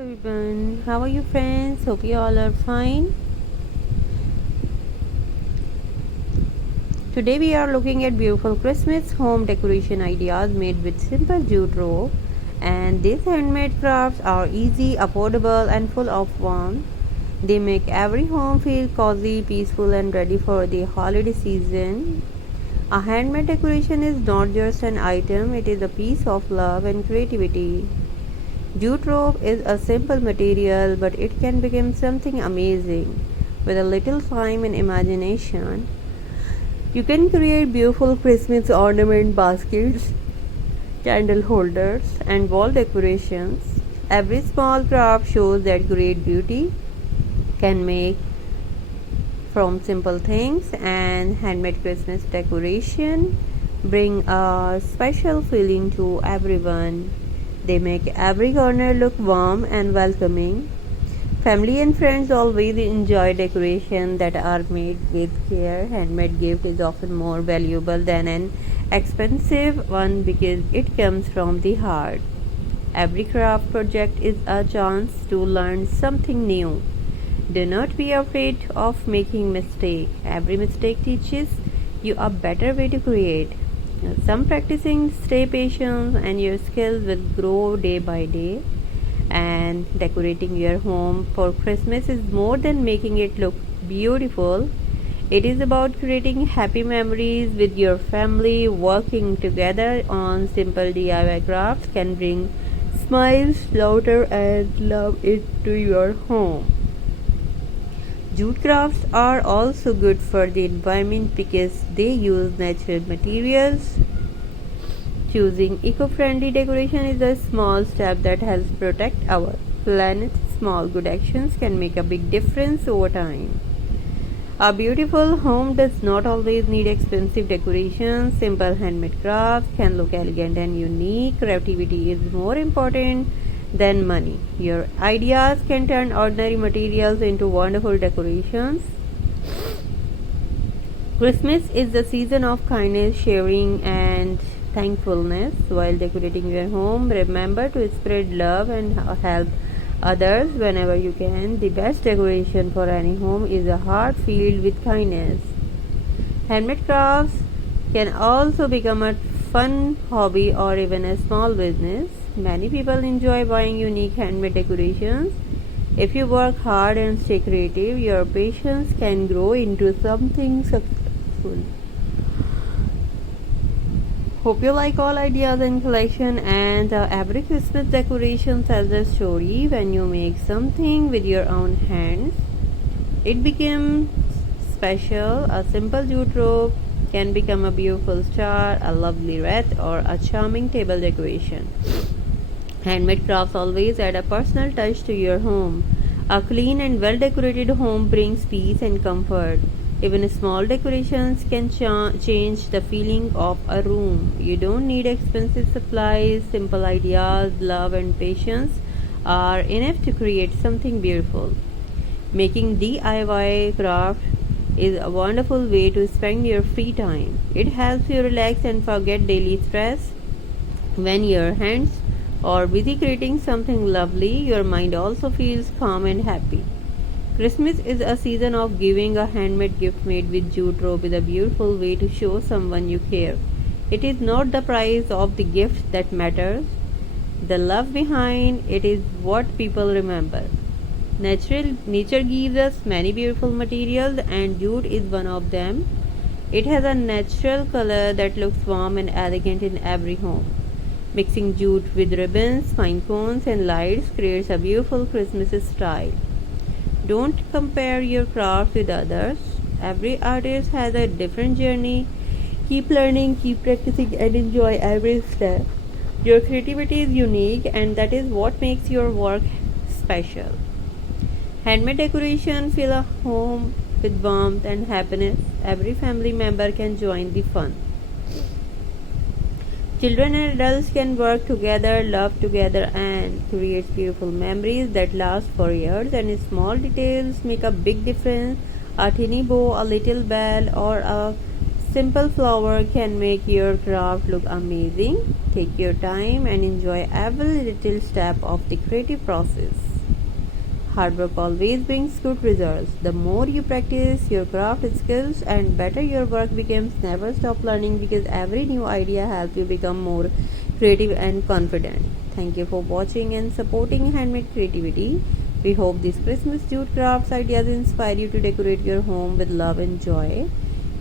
Everyone, how are you friends? Hope you all are fine. Today we are looking at beautiful Christmas home decoration ideas made with simple jute rope, and these handmade crafts are easy, affordable and full of warmth. They make every home feel cozy, peaceful and ready for the holiday season. A handmade decoration is not just an item, it is a piece of love and creativity. Jute rope is a simple material, but it can become something amazing. With a little time and imagination, you can create beautiful Christmas ornament baskets, candle holders, and wall decorations. Every small craft shows that great beauty can make from simple things, and handmade Christmas decoration bring a special feeling to everyone. They make every corner look warm and welcoming. Family and friends always enjoy decorations that are made with care. Handmade gift is often more valuable than an expensive one because it comes from the heart. Every craft project is a chance to learn something new. Do not be afraid of making mistake. Every mistake teaches you a better way to create. Some practicing stay patient and your skills will grow day by day. And decorating your home for Christmas is more than making it look beautiful. It is about creating happy memories with your family. Working together on simple DIY crafts can bring smiles, laughter and love into your home. Jute crafts are also good for the environment because they use natural materials. Choosing eco-friendly decoration is a small step that helps protect our planet. Small good actions can make a big difference over time. A beautiful home does not always need expensive decorations. Simple handmade crafts can look elegant and unique. Creativity is more important than money. Your ideas can turn ordinary materials into wonderful decorations. Christmas is the season of kindness, sharing, and thankfulness. While decorating your home, remember to spread love and help others whenever you can. The best decoration for any home is a heart filled with kindness. Handmade crafts can also become a fun hobby or even a small business. Many people enjoy buying unique handmade decorations. If you work hard and stay creative, your patience can grow into something successful. Hope you like all ideas and collection, and every Christmas decoration tells a story. When you make something with your own hands, it becomes special. A simple jute rope can become a beautiful star, a lovely wreath, or a charming table decoration. Handmade crafts always add a personal touch to your home. A clean and well decorated home brings peace and comfort. Even small decorations can change the feeling of a room. You don't need expensive supplies, simple ideas, love, and patience are enough to create something beautiful. Making DIY craft is a wonderful way to spend your free time. It helps you relax and forget daily stress. When your hands are busy creating something lovely, your mind also feels calm and happy. Christmas is a season of giving. A handmade gift made with jute rope is a beautiful way to show someone you care. It is not the price of the gift that matters. The love behind it is what people remember. Nature gives us many beautiful materials and jute is one of them. It has a natural color that looks warm and elegant in every home. Mixing jute with ribbons, fine cones and lights creates a beautiful Christmas style. Don't compare your craft with others. Every artist has a different journey. Keep learning, keep practicing, and enjoy every step. Your creativity is unique, and that is what makes your work special. Handmade decoration fill a home with warmth and happiness. Every family member can join the fun. Children and adults can work together, love together, and create beautiful memories that last for years. And small details make a big difference. A tiny bow, a little bell, or a simple flower can make your craft look amazing. Take your time and enjoy every little step of the creative process. Hard work always brings good results. The more you practice your craft skills and better your work becomes, never stop learning because every new idea helps you become more creative and confident. Thank you for watching and supporting handmade creativity. We hope these Christmas jute crafts ideas inspire you to decorate your home with love and joy.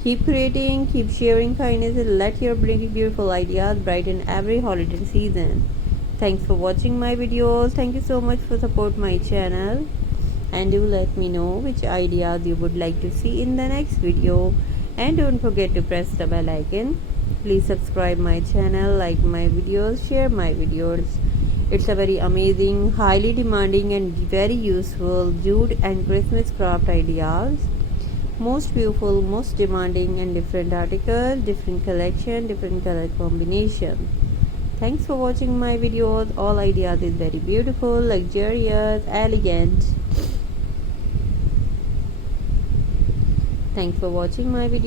Keep creating, keep sharing kindness, and let your beautiful ideas brighten every holiday season. Thanks for watching my videos. Thank you so much for support my channel. And do let me know which ideas you would like to see in the next video. And don't forget to press the bell icon. Please subscribe my channel, like my videos, share my videos. It's a very amazing, highly demanding and very useful jute and Christmas craft ideas. Most beautiful, most demanding and different articles, different collection, different color combination. Thanks for watching my videos. All ideas is very beautiful, luxurious, elegant. Thanks for watching my video.